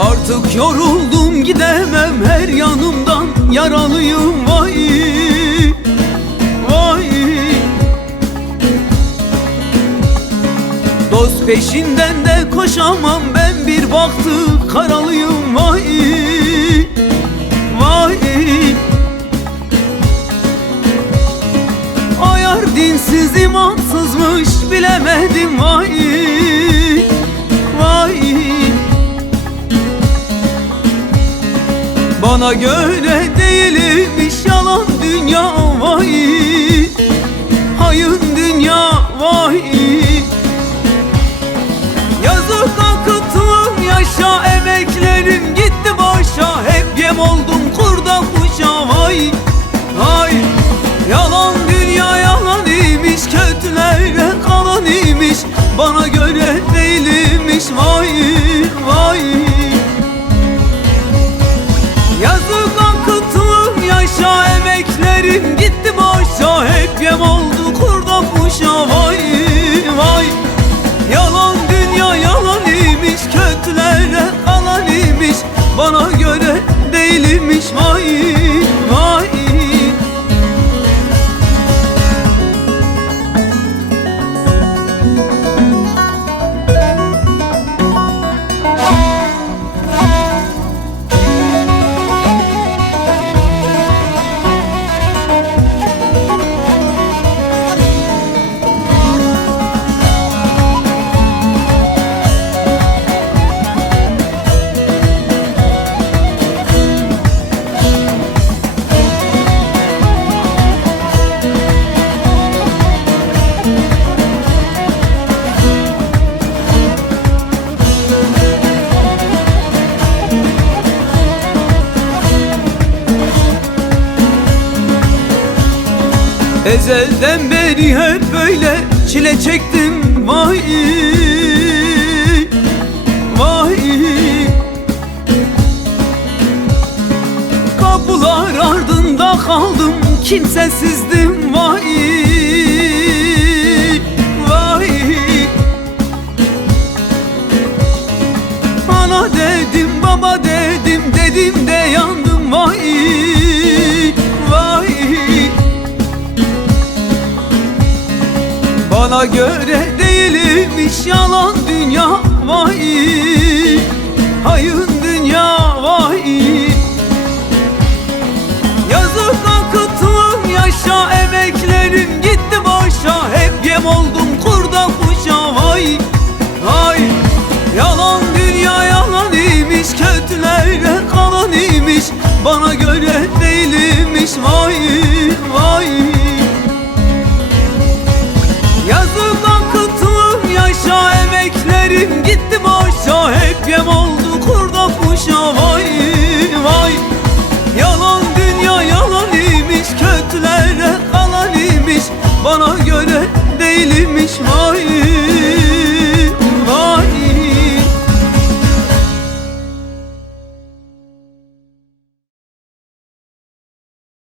Artık yoruldum, gidemem, her yanımdan yaralıyım. Vay vay, dost peşinden de koşamam, ben bir baktı karalıyım. Vay vay, o yar dinsiz imansızmış, bilemedim. Vay vay, bana göre değilmiş yalan dünya. Vay hayın dünya. Vay, yazık akıttım yaşa, emeklerim gitti boşa, hep yem oldum kurda kuşa. Vay vay, yalan dünya yalan imiş, kötülere kalan imiş, bana göre değilmiş. Vay vay, yazık akıttım yaşa, emeklerim gitti boşa, hep yem oldu kurda kuşa. Vay vay, yalan dünya yalan imiş, kötülere kalan imiş, bana göre değilmiş. Vay vay, ezelden beri hep böyle çile çektim. Vay vay, kapılar ardında kaldım, kimsesizdim. Vay vay, ana dedim baba dedim, dedim de yandım. Vay vay, bana göre değilmiş yalan dünya. Vay hayın dünya. Vay, yazık akıttım yaşa, emeklerim gitti boşa, hep yem oldum